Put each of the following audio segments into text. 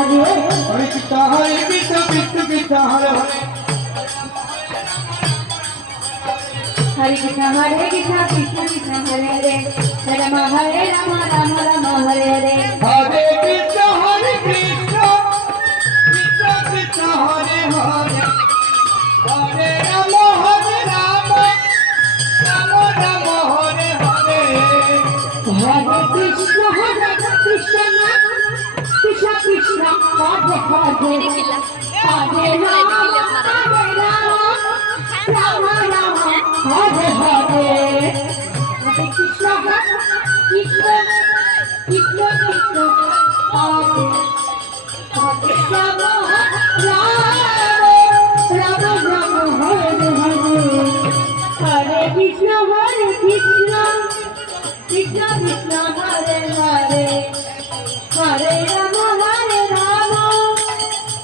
Hare Krishna Hare Krishna Krishna Krishna Hare Hare Hare Krishna Hare Krishna Krishna Krishna Hare Hare Hare Rama Hare Rama Rama Rama Hare Hare Hare Krishna Hare Krishna Krishna Krishna Hare Hare Hare Rama Hare Rama Rama Rama Hare Hare Hare Krishna Krishna Krishna Hare Hare Hare Rama Rama Rama Hare Hare Hare Krishna Krishna Krishna Krishna Hare Hare Rama Rama Rama Hare Hare Hare Krishna Krishna Krishna Hare Hare Hare Rama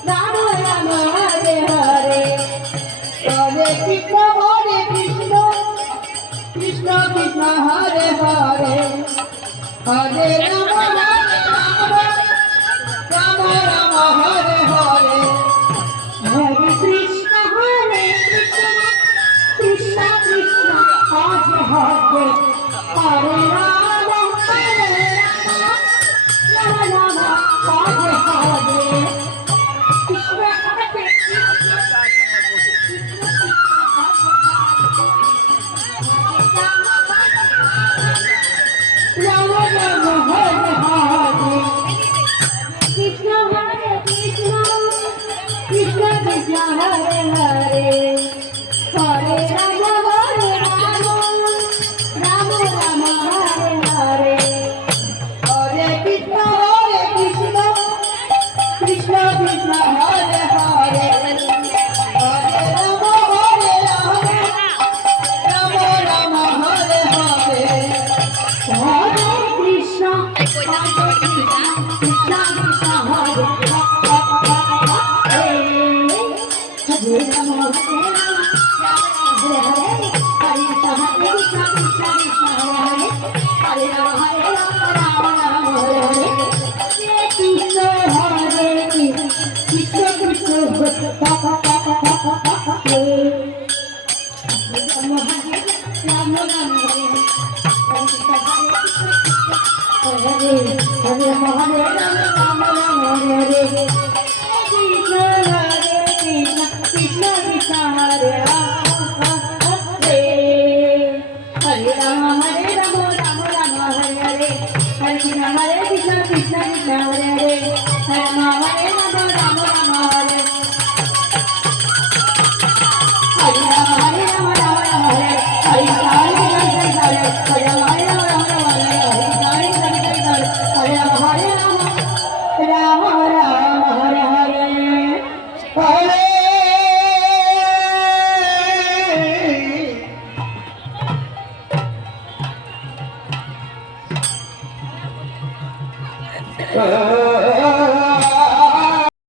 Rama Rama Hare Hare Hare Krishna Krishna Krishna Hare Hare Hare Rama Rama Rama Hare Hare Hare Krishna Krishna Krishna Hare Hare Hare Rama Rama Hare Hare Krishna Rama Rama Hare Hare Krishna Hare Krishna Krishna Krishna Hare Hare Hare Rama Rama Rama Hare Hare Hare Krishna Krishna Krishna Hare Hare Hare Rama Rama Rama Hare Hare Hare Krishna Krishna Krishna Hare Hare Hare Rama Hare Rama Hare Krishna Krishna Krishna Hare Hare Rama Rama Rama Hare Hare Krishna Hare Krishna Krishna Hare Rama Rama Hare Hare Rama Hare Rama Rama Hare Krishna Hare Krishna Krishna Krishna Hare Hare Hare Rama Hare Rama Rama Rama Hare Hare Hare Krishna Hare Krishna Krishna Krishna Hare Hare Hare Rama Hare Rama Rama Rama Hare Hare Rama Hare Rama Rama Rama Hare Hare Krishna Hare Krishna Hare Rama Hare Rama Rama Rama Hare Hare Rama Hare Rama Rama Rama Hare Hare Hare